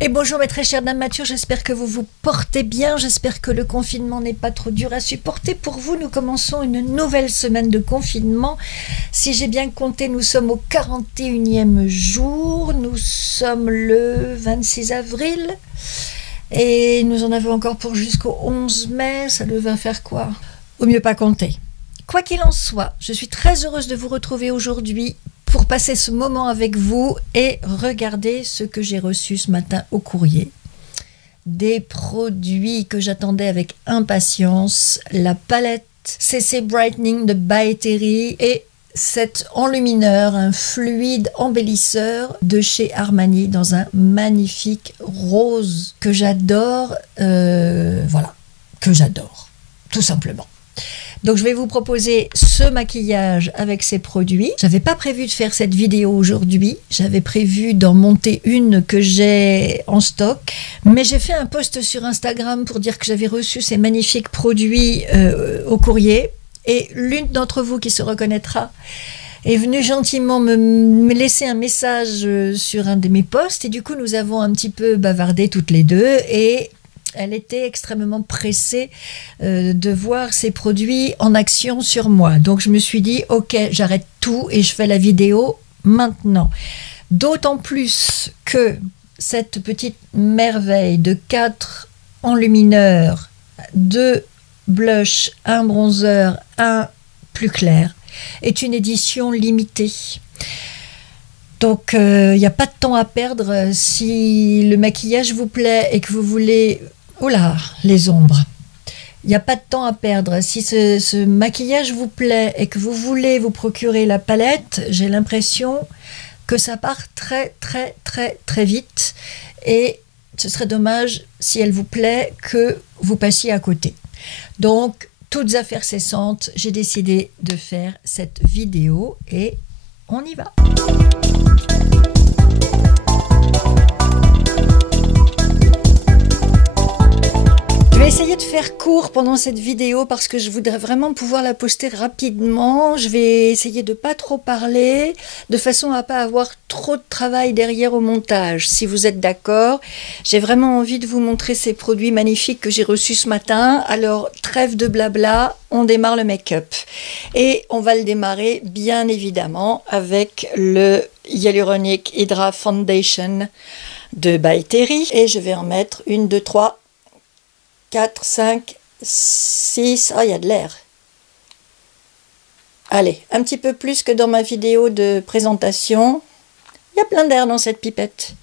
Et bonjour mes très chères dames matures, j'espère que vous vous portez bien, j'espère que le confinement n'est pas trop dur à supporter. Pour vous, nous commençons une nouvelle semaine de confinement. Si j'ai bien compté, nous sommes au 41e jour, nous sommes le 26 avril et nous en avons encore pour jusqu'au 11 mai, ça devait faire quoi? Au mieux pas compter. Quoi qu'il en soit, je suis très heureuse de vous retrouver aujourd'hui pour passer ce moment avec vous et regarder ce que j'ai reçu ce matin au courrier. Des produits que j'attendais avec impatience, la palette CC Brightening de By Terry et cet enlumineur, un fluide embellisseur de chez Armani dans un magnifique rose que j'adore, que j'adore, tout simplement. Donc je vais vous proposer ce maquillage avec ces produits. J'avais pas prévu de faire cette vidéo aujourd'hui. J'avais prévu d'en monter une que j'ai en stock. Mais j'ai fait un post sur Instagram pour dire que j'avais reçu ces magnifiques produits au courrier. Et l'une d'entre vous qui se reconnaîtra est venue gentiment me laisser un message sur un de mes posts. Et du coup, nous avons un petit peu bavardé toutes les deux. Et elle était extrêmement pressée de voir ces produits en action sur moi. Donc je me suis dit, ok, j'arrête tout et je fais la vidéo maintenant. D'autant plus que cette petite merveille de 4 enlumineurs, 2 blushs, 1 bronzer, 1 plus clair, est une édition limitée. Donc, il n'y a pas de temps à perdre. Si le maquillage vous plaît et que vous voulez... Oh là, les ombres. Il n'y a pas de temps à perdre. Si ce maquillage vous plaît et que vous voulez vous procurer la palette, j'ai l'impression que ça part très, très, très, très vite. Et ce serait dommage, si elle vous plaît, que vous passiez à côté. Donc, toutes affaires cessantes, j'ai décidé de faire cette vidéo et on y va. Je vais essayer de faire court pendant cette vidéo parce que je voudrais vraiment pouvoir la poster rapidement. Je vais essayer de pas trop parler, de façon à pas avoir trop de travail derrière au montage. Si vous êtes d'accord, j'ai vraiment envie de vous montrer ces produits magnifiques que j'ai reçus ce matin. Alors, trêve de blabla, on démarre le make-up. Et on va le démarrer, bien évidemment, avec le Hyaluronic Hydra Foundation de By Terry. Et je vais en mettre 1, 2, 3... 4, 5, 6, ah il y a de l'air. Allez, un petit peu plus que dans ma vidéo de présentation. Il y a plein d'air dans cette pipette.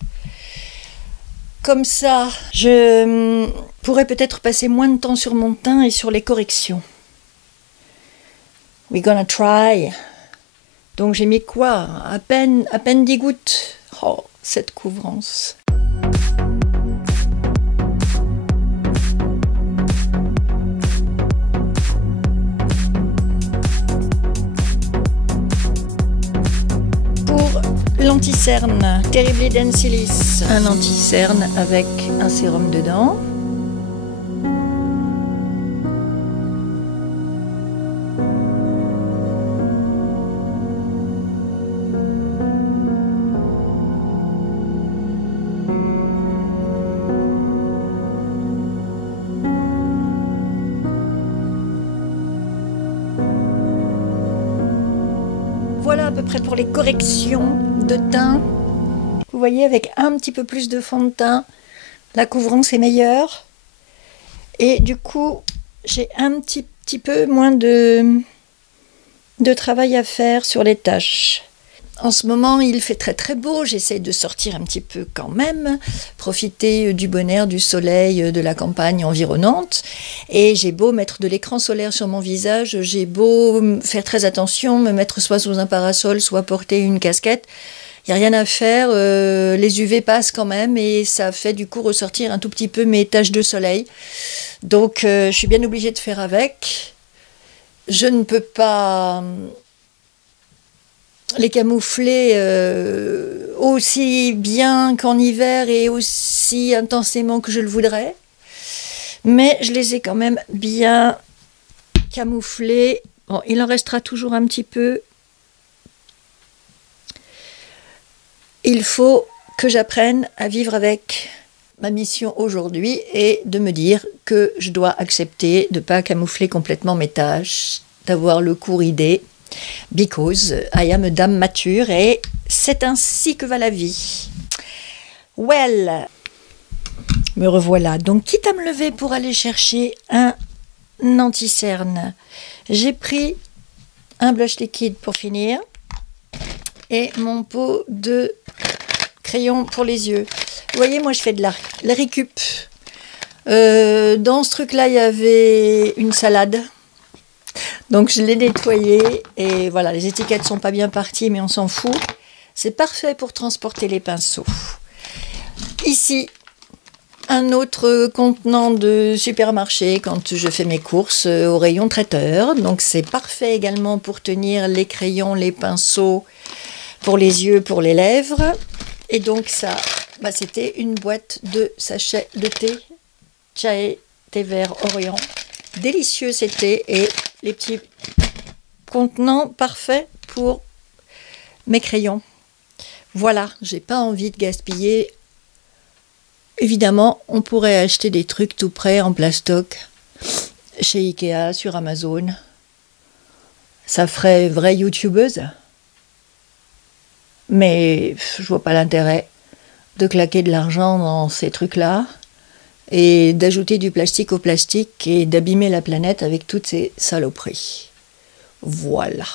Comme ça, je pourrais peut-être passer moins de temps sur mon teint et sur les corrections. We're gonna try. Donc j'ai mis quoi? À peine 10 gouttes. Oh, cette couvrance. L'anti-cerne Terribly Densilis, un anti-cerne avec un sérum dedans. Voilà à peu près pour les corrections de teint. Vous voyez, avec un petit peu plus de fond de teint, la couvrance est meilleure. Et du coup, j'ai un petit peu moins de travail à faire sur les taches. En ce moment, il fait très très beau, j'essaie de sortir un petit peu quand même, profiter du bon air, du soleil, de la campagne environnante. Et j'ai beau mettre de l'écran solaire sur mon visage, j'ai beau faire très attention, me mettre soit sous un parasol, soit porter une casquette. Il n'y a rien à faire, les UV passent quand même et ça fait du coup ressortir un tout petit peu mes taches de soleil. Donc je suis bien obligée de faire avec. Je ne peux pas les camoufler aussi bien qu'en hiver et aussi intensément que je le voudrais. Mais je les ai quand même bien camouflés. Bon, il en restera toujours un petit peu. Il faut que j'apprenne à vivre avec. ma mission aujourd'hui est de me dire que je dois accepter de ne pas camoufler complètement mes tâches, d'avoir le cou ridé, because I am a dame mature et c'est ainsi que va la vie. Well, me revoilà. Donc, quitte à me lever pour aller chercher un anti-cerne, j'ai pris un blush liquide pour finir et mon pot de crayon pour les yeux. Vous voyez, moi je fais de la récup. Dans ce truc-là, il y avait une salade. Donc je l'ai nettoyée et voilà, les étiquettes sont pas bien parties, mais on s'en fout. C'est parfait pour transporter les pinceaux. Ici, un autre contenant de supermarché quand je fais mes courses au rayon traiteur. Donc c'est parfait également pour tenir les crayons, les pinceaux, pour les yeux, pour les lèvres. Et donc ça, c'était une boîte de sachets de thé, chai, thé vert Orient. Délicieux c'était, et les petits contenants parfaits pour mes crayons. Voilà, j'ai pas envie de gaspiller. Évidemment, on pourrait acheter des trucs tout prêts en plastoc chez Ikea, sur Amazon. Ça ferait vraie youtubeuse. Mais je vois pas l'intérêt de claquer de l'argent dans ces trucs-là et d'ajouter du plastique au plastique et d'abîmer la planète avec toutes ces saloperies. Voilà.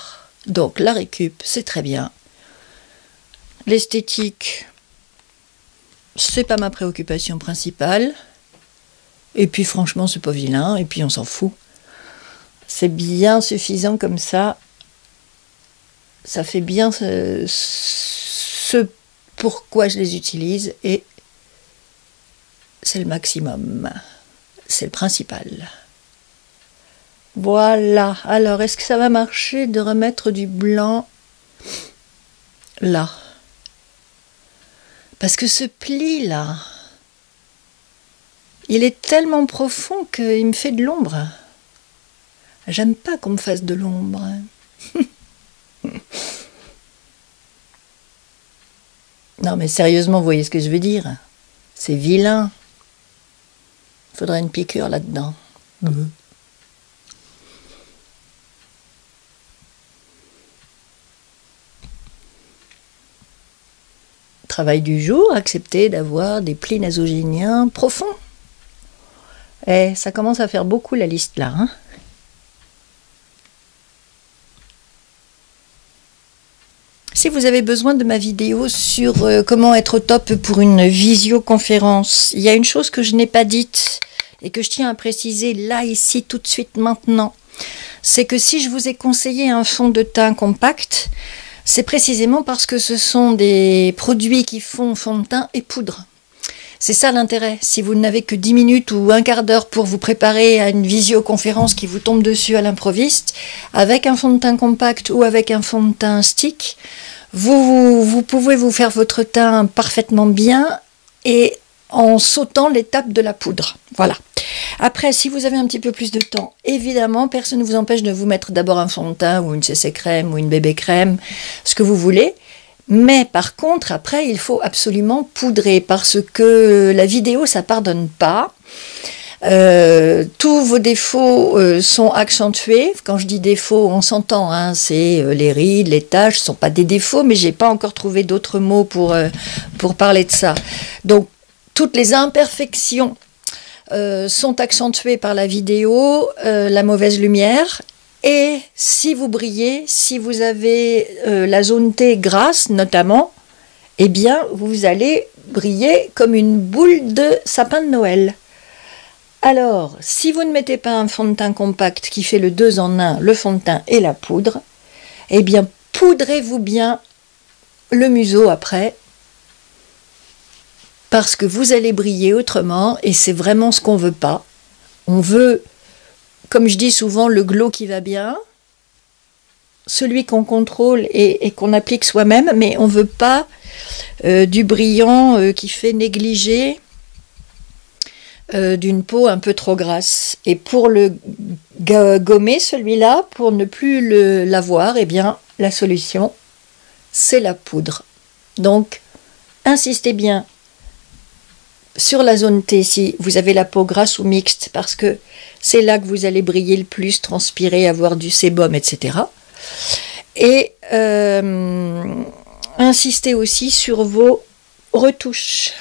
Donc la récup, c'est très bien. L'esthétique, c'est pas ma préoccupation principale. Et puis franchement, c'est pas vilain, et puis on s'en fout. C'est bien suffisant comme ça. Ça fait bien ce pourquoi je les utilise, et c'est le maximum. C'est le principal. Voilà. Alors, est-ce que ça va marcher de remettre du blanc là? Parce que ce pli-là, il est tellement profond qu'il me fait de l'ombre. J'aime pas qu'on me fasse de l'ombre. Non, mais sérieusement, vous voyez ce que je veux dire? C'est vilain. Il faudrait une piqûre là-dedans. Travail du jour, accepter d'avoir des plis nasogéniens profonds. Eh, ça commence à faire beaucoup la liste là, hein? Si vous avez besoin de ma vidéo sur comment être au top pour une visioconférence, il y a une chose que je n'ai pas dite et que je tiens à préciser là, ici, tout de suite, maintenant. C'est que si je vous ai conseillé un fond de teint compact, c'est précisément parce que ce sont des produits qui font fond de teint et poudre. C'est ça l'intérêt. Si vous n'avez que 10 minutes ou un quart d'heure pour vous préparer à une visioconférence qui vous tombe dessus à l'improviste, avec un fond de teint compact ou avec un fond de teint stick, vous pouvez vous faire votre teint parfaitement bien et en sautant l'étape de la poudre. Voilà. Après, si vous avez un petit peu plus de temps, évidemment, personne ne vous empêche de vous mettre d'abord un fond de teint ou une CC crème ou une bébé crème, ce que vous voulez. Mais par contre, après, il faut absolument poudrer parce que la vidéo, ça pardonne pas. Tous vos défauts sont accentués. Quand je dis défauts, on s'entend, hein, c'est les rides, les taches, ce ne sont pas des défauts, mais j'ai pas encore trouvé d'autres mots pour parler de ça. Donc, toutes les imperfections sont accentuées par la vidéo, la mauvaise lumière. Et si vous brillez, si vous avez la zone T grasse notamment, eh bien, vous allez briller comme une boule de sapin de Noël. Alors, si vous ne mettez pas un fond de teint compact qui fait le 2 en 1, le fond de teint et la poudre, eh bien, poudrez-vous bien le museau après, parce que vous allez briller autrement, et c'est vraiment ce qu'on veut pas. On veut, comme je dis souvent, le glow qui va bien, celui qu'on contrôle et qu'on applique soi-même, mais on veut pas du brillant qui fait négliger d'une peau un peu trop grasse. Et pour le gommer, celui-là, pour ne plus l'avoir, eh bien, la solution, c'est la poudre. Donc, insistez bien sur la zone T, si vous avez la peau grasse ou mixte, parce que c'est là que vous allez briller le plus, transpirer, avoir du sébum, etc. Et insistez aussi sur vos retouches.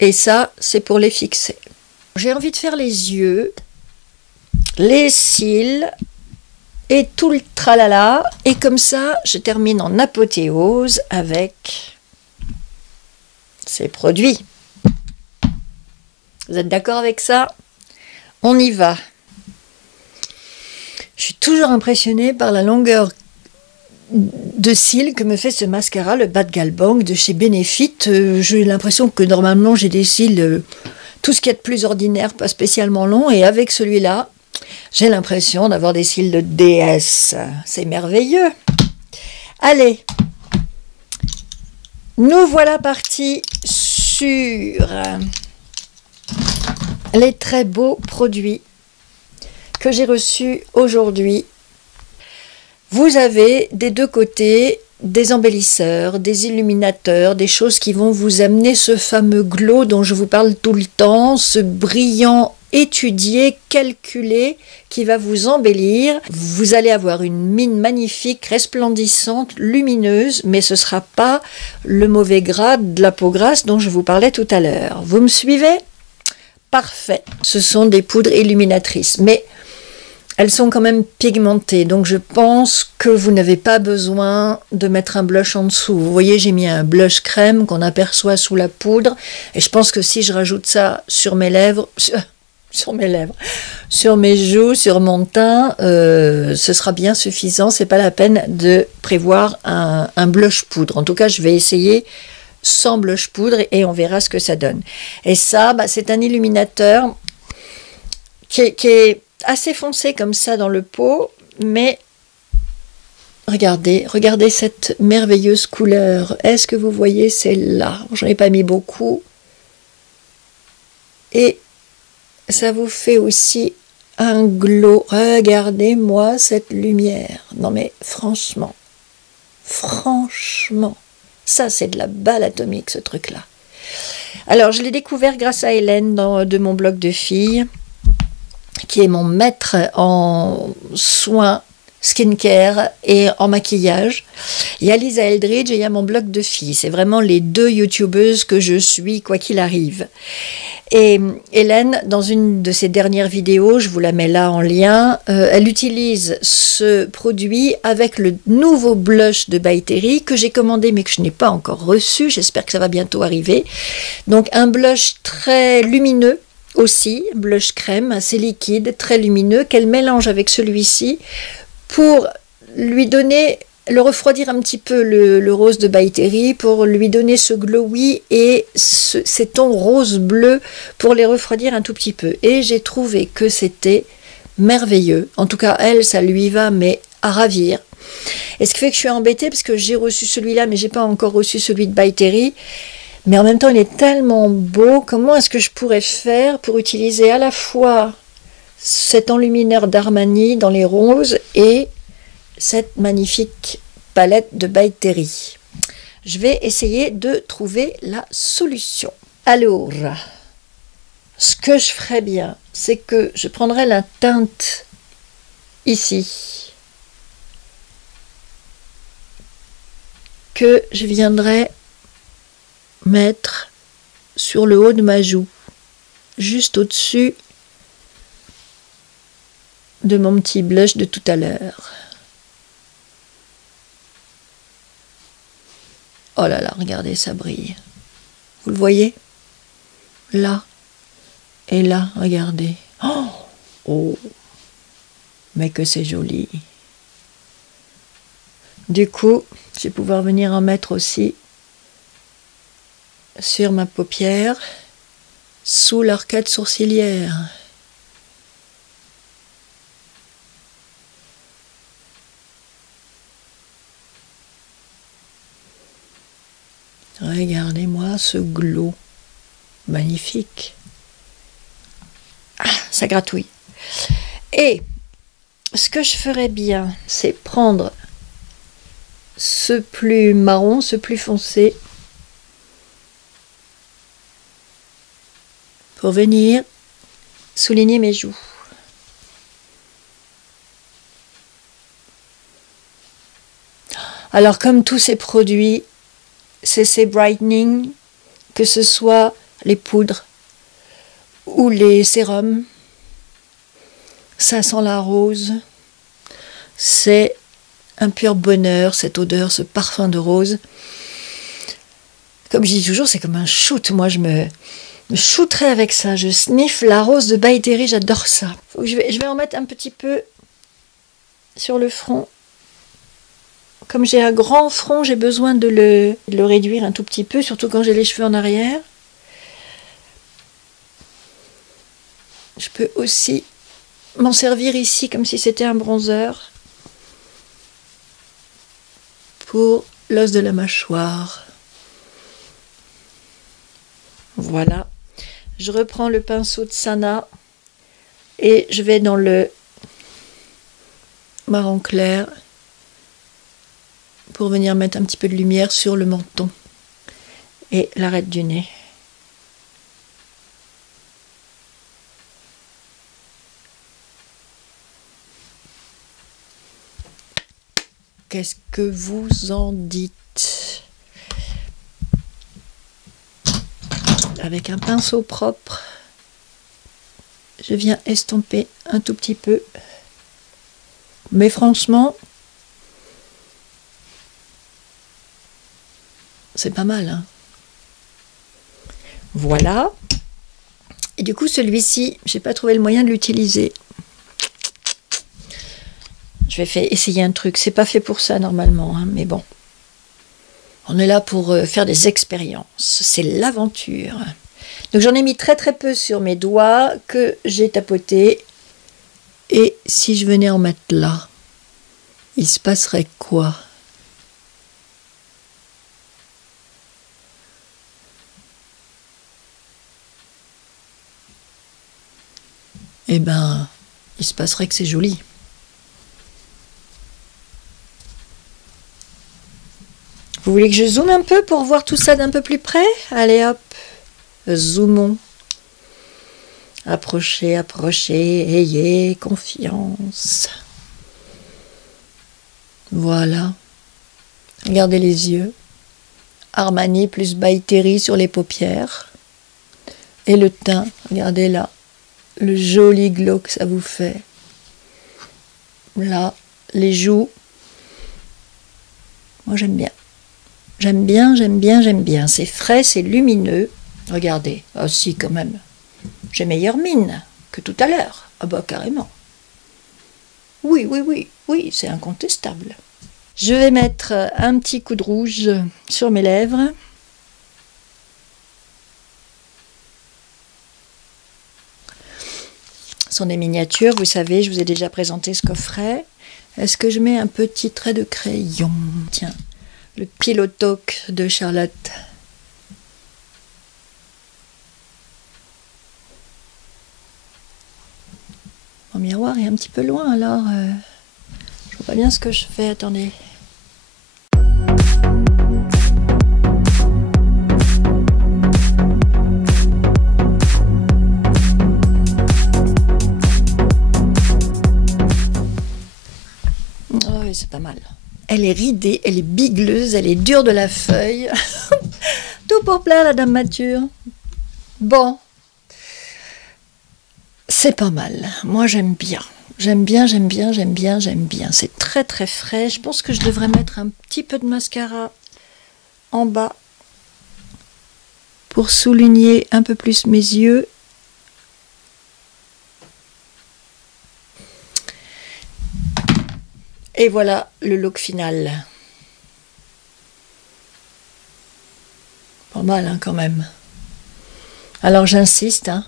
Et ça, c'est pour les fixer. J'ai envie de faire les yeux, les cils et tout le tralala. Et comme ça, je termine en apothéose avec ces produits. Vous êtes d'accord avec ça? On y va. Je suis toujours impressionnée par la longueur de cils que me fait ce mascara, le Bad Gal Bang de chez Benefit. J'ai l'impression que normalement j'ai des cils, tout ce qu'il y a de plus ordinaire, pas spécialement long, et avec celui-là, j'ai l'impression d'avoir des cils de déesse. C'est merveilleux. Allez, nous voilà partis sur les très beaux produits que j'ai reçus aujourd'hui. Vous avez des deux côtés des embellisseurs, des illuminateurs, des choses qui vont vous amener ce fameux glow dont je vous parle tout le temps, ce brillant étudié, calculé, qui va vous embellir. Vous allez avoir une mine magnifique, resplendissante, lumineuse, mais ce ne sera pas le mauvais gras de la peau grasse dont je vous parlais tout à l'heure. Vous me suivez? Parfait. Ce sont des poudres illuminatrices, mais elles sont quand même pigmentées, donc je pense que vous n'avez pas besoin de mettre un blush en dessous. Vous voyez, j'ai mis un blush crème qu'on aperçoit sous la poudre, et je pense que si je rajoute ça sur mes lèvres, sur mes joues, sur mon teint, ce sera bien suffisant. C'est pas la peine de prévoir un blush poudre. En tout cas, je vais essayer sans blush poudre et on verra ce que ça donne. Et ça, c'est un illuminateur qui est assez foncé comme ça dans le pot, mais regardez cette merveilleuse couleur. Est-ce que vous voyez celle-là? J'en ai pas mis beaucoup. Et ça vous fait aussi un glow. Regardez-moi cette lumière. Non mais franchement, ça c'est de la balle atomique ce truc-là. Alors je l'ai découvert grâce à Hélène de mon blog de filles, qui est mon maître en soins skincare et en maquillage. Il y a Lisa Eldridge et il y a mon blog de filles. C'est vraiment les deux youtubeuses que je suis, quoi qu'il arrive. Et Hélène, dans une de ses dernières vidéos, je vous la mets là en lien, elle utilise ce produit avec le nouveau blush de By Terry que j'ai commandé mais que je n'ai pas encore reçu. J'espère que ça va bientôt arriver. Donc un blush très lumineux, aussi, blush crème, assez liquide, très lumineux, qu'elle mélange avec celui-ci pour lui donner, le refroidir un petit peu le rose de By Terry, pour lui donner ce glowy et ces tons rose-bleu pour les refroidir un tout petit peu. Et j'ai trouvé que c'était merveilleux. En tout cas, elle, ça lui va, mais à ravir. Et ce qui fait que je suis embêtée parce que j'ai reçu celui-là, mais j'ai pas encore reçu celui de By Terry. Mais en même temps, il est tellement beau. Comment est-ce que je pourrais faire pour utiliser à la fois cet enlumineur d'Armani dans les roses et cette magnifique palette de By Terry? Je vais essayer de trouver la solution. Alors, ce que je ferais bien, c'est que je prendrais la teinte ici, que je viendrai mettre sur le haut de ma joue, juste au-dessus de mon petit blush de tout à l'heure. Oh là là, regardez, ça brille. Vous le voyez? Là et là, regardez. Oh, mais que c'est joli. Du coup, je vais pouvoir venir en mettre aussi sur ma paupière, sous l'arcade sourcilière. Regardez-moi ce glow magnifique. Ah, ça gratouille. Et ce que je ferais bien, c'est prendre ce plus marron, ce plus foncé, pour venir souligner mes joues. Alors comme tous ces produits CC Brightening, que ce soit les poudres ou les sérums, ça sent la rose. C'est un pur bonheur, cette odeur, ce parfum de rose. Comme je dis toujours, c'est comme un shoot. Moi, je me shooterais avec ça. Je sniffe la rose de By Terry, j'adore ça. Je vais en mettre un petit peu sur le front. Comme j'ai un grand front, j'ai besoin de le réduire un tout petit peu, surtout quand j'ai les cheveux en arrière. Je peux aussi m'en servir ici comme si c'était un bronzer pour l'os de la mâchoire. Voilà. Je reprends le pinceau de Sana et je vais dans le marron clair pour venir mettre un petit peu de lumière sur le menton et l'arête du nez. Qu'est-ce que vous en dites? Avec un pinceau propre, je viens estomper un tout petit peu. Mais franchement, c'est pas mal, hein. Voilà. Et du coup, celui-ci, j'ai pas trouvé le moyen de l'utiliser. Je vais essayer un truc. C'est pas fait pour ça normalement, hein, mais bon. On est là pour faire des expériences. C'est l'aventure. Donc j'en ai mis très très peu sur mes doigts que j'ai tapoté. Et si je venais en mettre là, il se passerait quoi? Eh ben, il se passerait que c'est joli. Vous voulez que je zoome un peu pour voir tout ça d'un peu plus près? Allez hop, zoomons. Approchez, approchez, ayez confiance. Voilà. Regardez les yeux. Armani plus By Terry sur les paupières. Et le teint, regardez là. Le joli glow que ça vous fait. Là, les joues. Moi j'aime bien. J'aime bien, j'aime bien, j'aime bien. C'est frais, c'est lumineux. Regardez. Ah si, quand même. J'ai meilleure mine que tout à l'heure. Ah bah carrément. Oui, oui, oui, oui, c'est incontestable. Je vais mettre un petit coup de rouge sur mes lèvres. Ce sont des miniatures, vous savez, je vous ai déjà présenté ce coffret. Est-ce que je mets un petit trait de crayon? Tiens, le Pillow Talk de Charlotte. Mon miroir est un petit peu loin, alors je vois pas bien ce que je fais. Attendez. Oh oui, c'est pas mal. Elle est ridée, elle est bigleuse, elle est dure de la feuille. Tout pour plaire la dame mature. Bon. C'est pas mal. Moi, j'aime bien. J'aime bien, j'aime bien, j'aime bien, j'aime bien. C'est très, très frais. Je pense que je devrais mettre un petit peu de mascara en bas pour souligner un peu plus mes yeux. Et voilà le look final. Pas mal, hein, quand même. Alors, j'insiste, hein.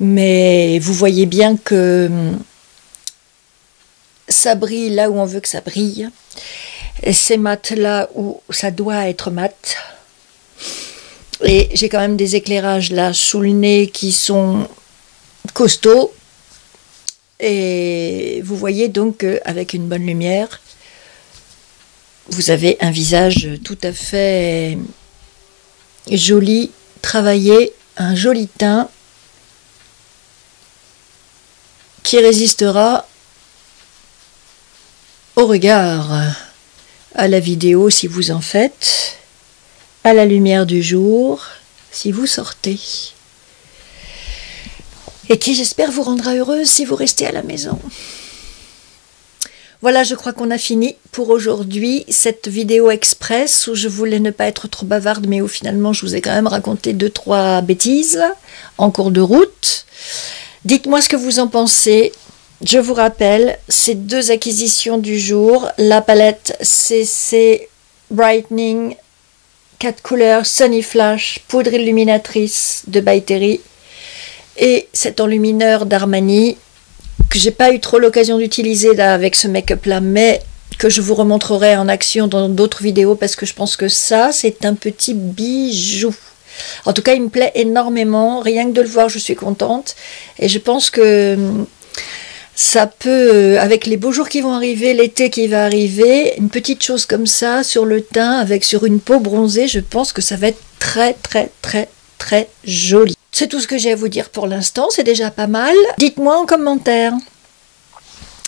Mais vous voyez bien que ça brille là où on veut que ça brille. Et c'est mat là où ça doit être mat. Et j'ai quand même des éclairages là sous le nez qui sont costauds. Et vous voyez donc qu'avec une bonne lumière, vous avez un visage tout à fait joli, travaillé, un joli teint. qui résistera au regard, à la vidéo si vous en faites, à la lumière du jour si vous sortez, et qui j'espère vous rendra heureuse si vous restez à la maison. Voilà, je crois qu'on a fini pour aujourd'hui cette vidéo express où je voulais ne pas être trop bavarde, mais où finalement je vous ai quand même raconté 2-3 bêtises en cours de route. Dites-moi ce que vous en pensez. Je vous rappelle ces 2 acquisitions du jour, la palette CC Brightening 4 couleurs Sunny Flash poudre illuminatrice de By Terry et cet enlumineur d'Armani que j'ai pas eu trop l'occasion d'utiliser là avec ce make-up là, mais que je vous remontrerai en action dans d'autres vidéos parce que je pense que ça c'est un petit bijou. En tout cas il me plaît énormément, rien que de le voir je suis contente et je pense que ça peut, avec les beaux jours qui vont arriver, l'été qui va arriver, une petite chose comme ça sur le teint, sur une peau bronzée, je pense que ça va être très très très très joli. C'est tout ce que j'ai à vous dire pour l'instant, c'est déjà pas mal. Dites-moi en commentaire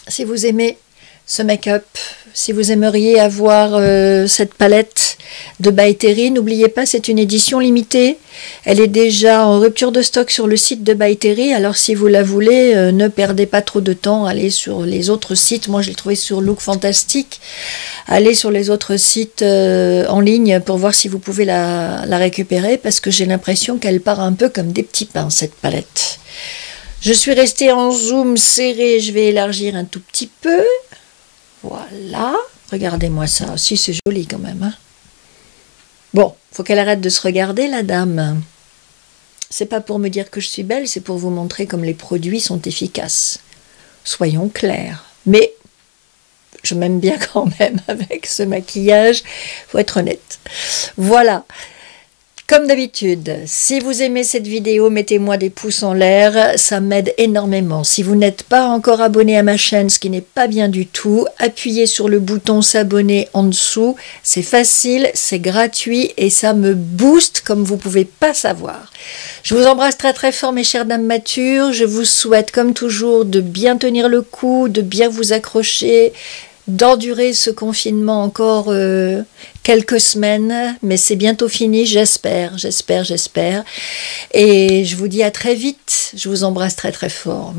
si vous aimez ce make-up, si vous aimeriez avoir cette palette de By Terry. N'oubliez pas, c'est une édition limitée. Elle est déjà en rupture de stock sur le site de By Terry. Alors si vous la voulez, ne perdez pas trop de temps. Allez sur les autres sites. Moi, je l'ai trouvé sur Look Fantastique. Allez sur les autres sites en ligne pour voir si vous pouvez la récupérer parce que j'ai l'impression qu'elle part un peu comme des petits pains, cette palette. Je suis restée en zoom serré. Je vais élargir un tout petit peu. Voilà. Regardez-moi ça. Si, c'est joli quand même. Hein. Bon, faut qu'elle arrête de se regarder, la dame. C'est pas pour me dire que je suis belle, c'est pour vous montrer comme les produits sont efficaces. Soyons clairs. Mais je m'aime bien quand même avec ce maquillage, faut être honnête. Voilà. Comme d'habitude, si vous aimez cette vidéo, mettez-moi des pouces en l'air, ça m'aide énormément. Si vous n'êtes pas encore abonné à ma chaîne, ce qui n'est pas bien du tout, appuyez sur le bouton s'abonner en dessous. C'est facile, c'est gratuit et ça me booste comme vous ne pouvez pas savoir. Je vous embrasse très très fort mes chères dames matures. Je vous souhaite comme toujours de bien tenir le coup, de bien vous accrocher, d'endurer ce confinement encore quelques semaines, mais c'est bientôt fini, j'espère. Et je vous dis à très vite, je vous embrasse très très fort.